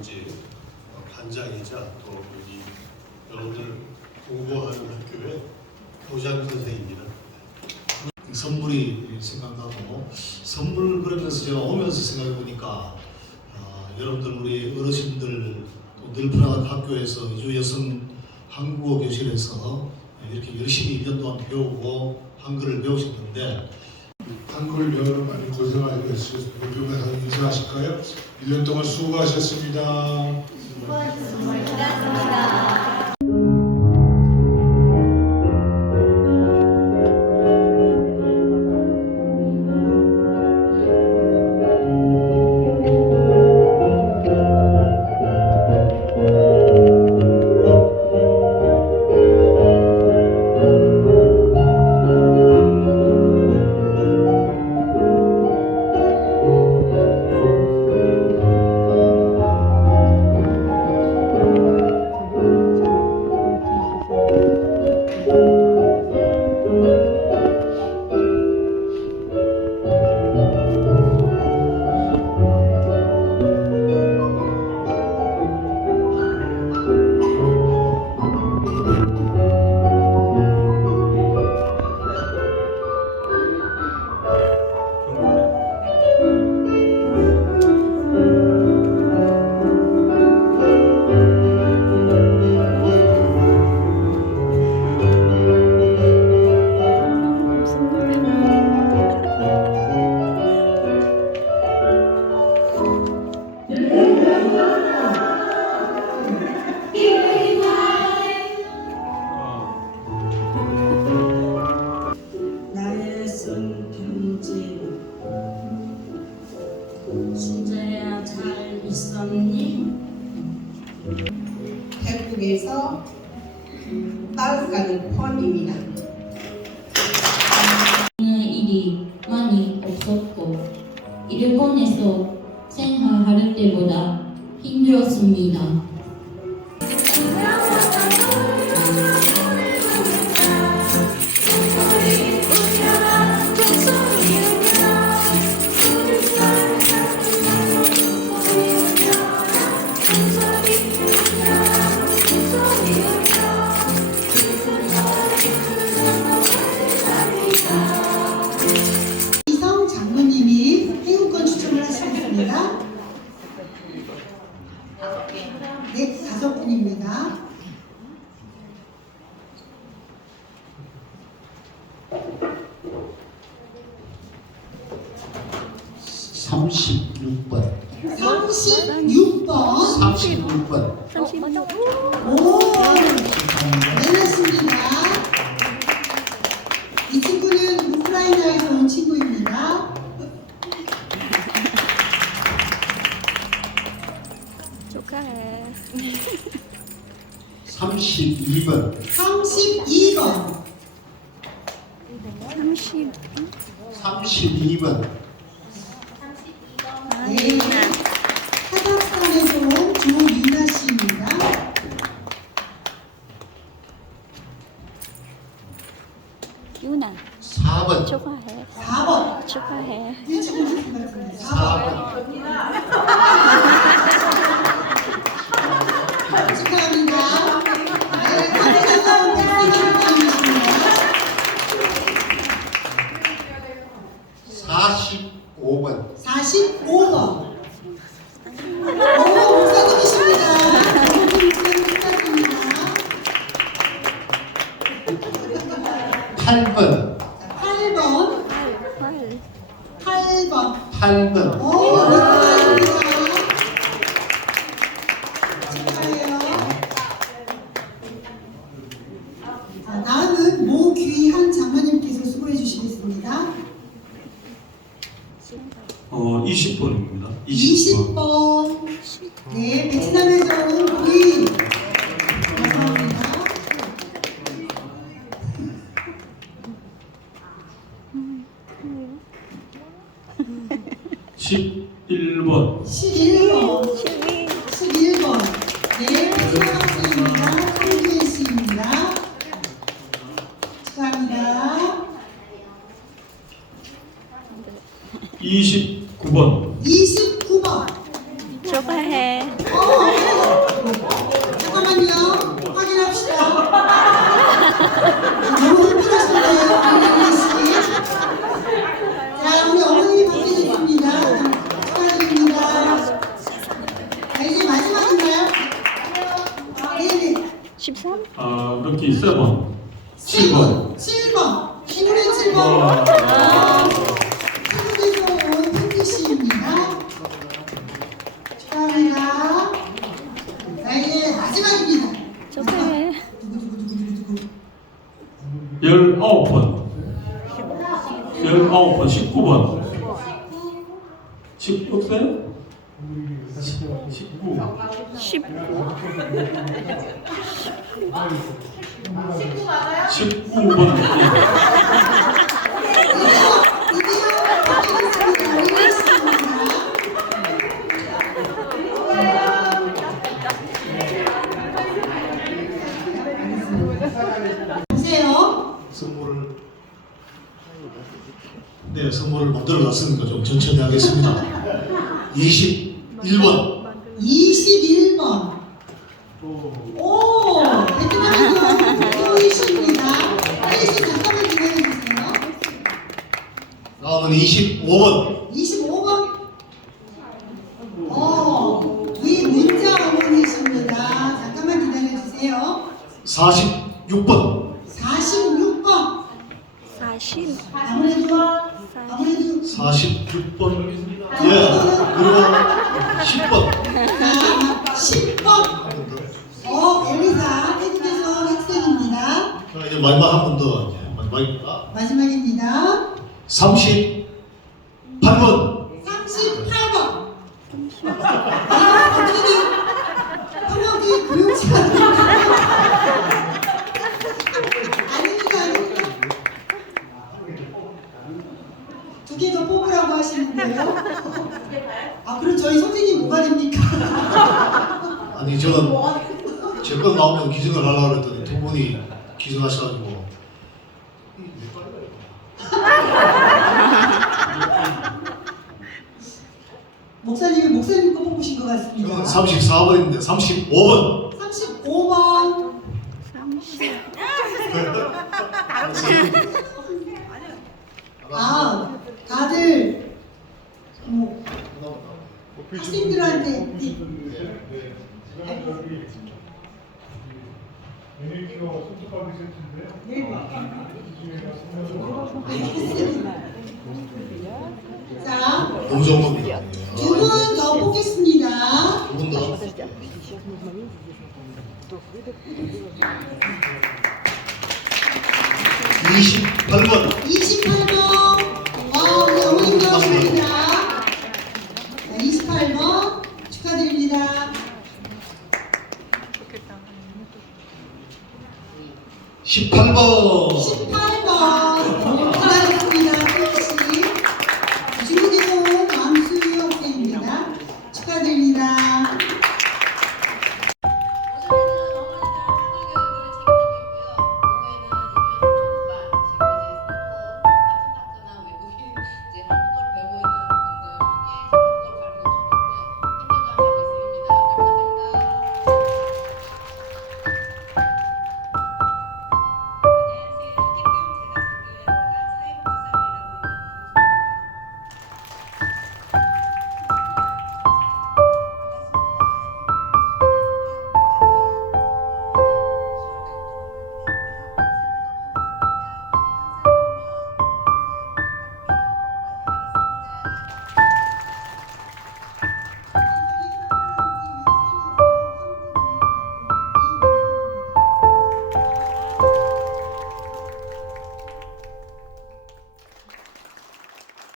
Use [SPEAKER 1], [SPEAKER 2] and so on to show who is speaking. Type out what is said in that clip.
[SPEAKER 1] 어, 반장이자 또 여기 여러분들 공부하는 학교의 교장 선생님이라
[SPEAKER 2] 선물이 생각나고 선물 그러면서 제가 오면서 생각해 보니까 아, 여러분들 우리 어르신들 또 늘프라 학교에서 이주 여성 한국어 교실에서 이렇게 열심히 1년 동안 배우고 한글을 배우셨는데
[SPEAKER 3] 한글 배우는 많이 고생하시고 있습니다. 교육에서 인사하실까요? 1년 동안 수고하셨습니다.
[SPEAKER 4] 나의
[SPEAKER 5] 태국에서 따뜻한 펀입니다.
[SPEAKER 6] 오늘 일이 많이 없었고 일본에서 생활할 때보다 힘들었습니다.
[SPEAKER 5] 오, 내놨습니다. 이 친구는 우크라이나에서 온 친구입니다.
[SPEAKER 7] 축하해.
[SPEAKER 2] 32번
[SPEAKER 5] 32번.
[SPEAKER 7] 30.
[SPEAKER 2] 32번 8번
[SPEAKER 5] 8번.
[SPEAKER 7] 헐.
[SPEAKER 5] 8번.
[SPEAKER 2] 8번
[SPEAKER 5] 오, 축하합니다. 축하해요. 자, 다음은 모귀한 장모님께서 수고해 주시겠습니다.
[SPEAKER 8] 어, 20번입니다.
[SPEAKER 5] 20번. 네, 베트남에서
[SPEAKER 8] 11번.
[SPEAKER 5] 11번. 11번. 네, 베트남 학생입니다. 황규현 씨입니다. 축하합니다.
[SPEAKER 8] 29번
[SPEAKER 5] 29번.
[SPEAKER 7] 축하해.
[SPEAKER 5] 어, 잠깐만요. 확인합시다. 너무 흥분하시네요, 김민희 씨. 자, 우리 어머님이 바뀌셨습니다. 축하드립니다. 자, 이제 마지막인가요? 네네.
[SPEAKER 7] 13?
[SPEAKER 8] 7 7번
[SPEAKER 5] 7번. 7번. 신우리 7번.
[SPEAKER 8] 19. 19. 19 맞아요? 19번.
[SPEAKER 2] 선물을 네 선물을 만들어 놨으니까 좀 천천히 하겠습니다. 20 21번
[SPEAKER 5] 21번. 오, 조이십니다. 빨리 씨 잠깐만 기다려주세요.
[SPEAKER 2] 다음은 25번
[SPEAKER 5] 25번. 어, 위 문자 어머니십니다. 잠깐만 기다려주세요.
[SPEAKER 2] 46번
[SPEAKER 5] 46번.
[SPEAKER 2] 이제 마지막 한 번 더 이제 마지막입니다.
[SPEAKER 5] 마지막입니다.
[SPEAKER 2] 38번
[SPEAKER 5] 38번. 아, 어떻게 한명이 교육자 아닙니다, 아닙니다. 두 개 더 뽑으라고 하시는데요. 아, 그럼 저희 선생님 뭐가 됩니까?
[SPEAKER 2] 아니 저는 제건 나오면 기증을 하려고 그랬더니 두 분이 기증하셔가지고
[SPEAKER 5] 목사님이 목사님 거 뽑으신 것 같습니다.
[SPEAKER 2] 저는 34번인데 35번
[SPEAKER 5] 35번.
[SPEAKER 7] 30.
[SPEAKER 5] 아, 다들 뭐 학생들한테 네. 자,
[SPEAKER 2] 너무 겁니다.
[SPEAKER 5] 두분더 뽑겠습니다.
[SPEAKER 2] 두분 더. 이십팔 번
[SPEAKER 5] 28번. 와, 우리 하십니다. 자,
[SPEAKER 2] 18번